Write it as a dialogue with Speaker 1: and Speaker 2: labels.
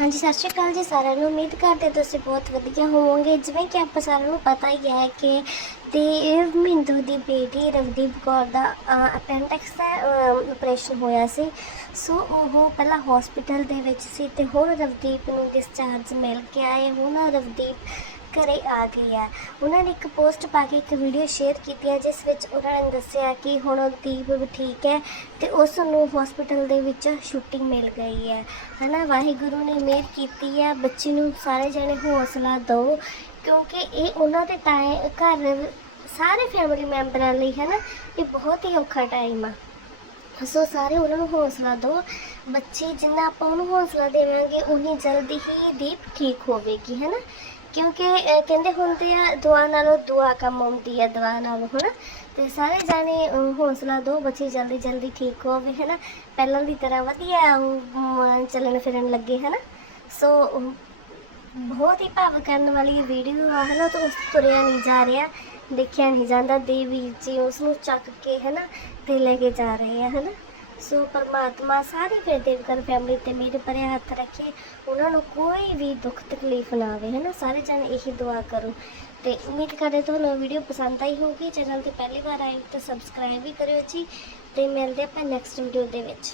Speaker 1: ਹਾਂਜੀ, ਸਤਿ ਸ਼੍ਰੀ ਅਕਾਲ ਜੀ ਸਾਰਿਆਂ ਨੂੰ। ਉਮੀਦ ਕਰਦੇ ਤੁਸੀਂ ਬਹੁਤ ਵਧੀਆ ਹੋਵੋਗੇ। ਜਿਵੇਂ ਕਿ ਆਪਾਂ ਸਾਰਿਆਂ ਨੂੰ ਪਤਾ ਹੀ ਹੈ ਕਿ ਤੇ ਮਿੰਦੂ ਦੀ ਬੇਟੀ ਰਵਦੀਪ ਕੌਰ ਦਾ ਅਪੈਂਡਿਕਸ ਦਾ ਆਪਰੇਸ਼ਨ ਹੋਇਆ ਸੀ। ਸੋ ਉਹ ਪਹਿਲਾਂ ਹਸਪੀਟਲ ਦੇ ਵਿੱਚ ਸੀ ਤੇ ਹੁਣ ਰਵਦੀਪ ਨੂੰ ਡਿਸਚਾਰਜ ਮਿਲ ਕੇ ਆਏ। ਹੁਣ ਰਵਦੀਪ ਘਰੇ ਆ ਗਈ ਹੈ। ਉਹਨਾਂ ਨੇ ਇੱਕ ਪੋਸਟ ਪਾ ਕੇ ਇੱਕ ਵੀਡੀਓ ਸ਼ੇਅਰ ਕੀਤੀ ਹੈ, ਜਿਸ ਵਿੱਚ ਉਹਨਾਂ ਨੇ ਦੱਸਿਆ ਕਿ ਹੁਣ ਦੀਪ ਵੀ ਠੀਕ ਹੈ ਤੇ ਉਸ ਨੂੰ ਹਸਪੀਟਲ ਦੇ ਵਿੱਚ ਛੁੱਟੀ ਮਿਲ ਗਈ ਹੈ। ਹਨਾ, ਵਾਹਿਗੁਰੂ ਨੇ ਮਿਹਰ ਕੀਤੀ ਹੈ। ਬੱਚੇ ਨੂੰ ਸਾਰੇ ਜਣੇ ਹੌਸਲਾ ਦਿਓ, ਕਿਉਂਕਿ ਇਹ ਉਹਨਾਂ ਦੇ ਟਾਈਮ ਘਰ ਸਾਰੇ ਫੈਮਿਲੀ ਮੈਂਬਰਾਂ ਲਈ ਹੈ ਨਾ ਇਹ ਬਹੁਤ ਹੀ ਔਖਾ ਟਾਈਮ ਆ। ਸੋ ਸਾਰੇ ਉਹਨਾਂ ਨੂੰ ਹੌਸਲਾ ਦਿਓ। ਬੱਚੇ ਜਿੰਨਾ ਆਪਾਂ ਉਹਨੂੰ ਹੌਸਲਾ ਦੇਵਾਂਗੇ, ਉਨੀ ਜਲਦੀ ਹੀ ਦੀਪ ਠੀਕ ਹੋਵੇਗੀ ਹੈ ਨਾ ਕਿਉਂਕਿ ਅਹ, ਕਹਿੰਦੇ ਹੁੰਦੇ ਆ ਦੁਆ ਨਾਲੋਂ ਦੁਆ ਕੰਮ ਆਉਂਦੀ ਆ ਦੁਆ ਨਾਲੋਂ ਹਨਾ? ਤੇ ਸਾਰੇ ਜਾਣੇ ਅਹ, ਹੌਸਲਾ ਦਿਓ ਬੱਚੀ ਜਲਦੀ ਜਲਦੀ ਠੀਕ ਹੋਵੇ ਹੈ ਨਾ ਪਹਿਲਾਂ ਦੀ ਤਰ੍ਹਾਂ ਵਧੀਆ ਉਹ, ਅਮ, ਚੱਲਣ ਫਿਰਨ ਲੱਗੇ ਹੈ ਨਾ ਸੋ ਅਮ, ਬਹੁਤ ਹੀ ਭਾਵ ਕਰਨ ਵਾਲੀ ਵੀਡੀਓ ਆ ਹੈ ਨਾ ਤਾਂ ਉਸ ਤੁਰਿਆ ਨਹੀਂ ਜਾ ਰਿਹਾ ਦੇਖਿਆ ਨਹੀਂ ਜਾਂਦਾ ਦੇਵੀ ਜੀ ਉਸ ਨੂੰ ਚੱਕ ਕੇ ਹੈ ਨਾ ਤੇ ਲੈ ਕੇ ਜਾ ਰਹੇ ਆ ਹੈ ਨਾ ਸੋ ਪਰਮਾਤਮਾ ਸਾਰੇ ਫਿਰ ਦੇਵਗਨ ਫੈਮਿਲੀ ਤੇ ਮੇਰੇ ਪਰੇ ਹੱਥ ਰੱਖੇ, ਉਹਨਾਂ ਨੂੰ ਕੋਈ ਵੀ ਦੁੱਖ ਤਕਲੀਫ ਨਾ ਆਵੇ ਹੈ ਨਾ ਸਾਰੇ ਜਣ ਇਹੀ ਦੁਆ ਕਰੋ। ਤੇ ਉਮੀਦ ਕਰਦੇ ਤੁਹਾਨੂੰ ਵੀਡੀਓ ਪਸੰਦ ਆਈ ਹੋਊਗੀ। ਚੈਨਲ ਤੇ ਪਹਿਲੀ ਵਾਰ ਆਏ ਤਾਂ ਸਬਸਕ੍ਰਾਈਬ ਵੀ ਕਰਿਓ ਜੀ। ਤੇ ਮਿਲਦੇ ਆਪਾਂ ਨੈਕਸਟ ਵੀਡੀਓ ਦੇ ਵਿੱਚ।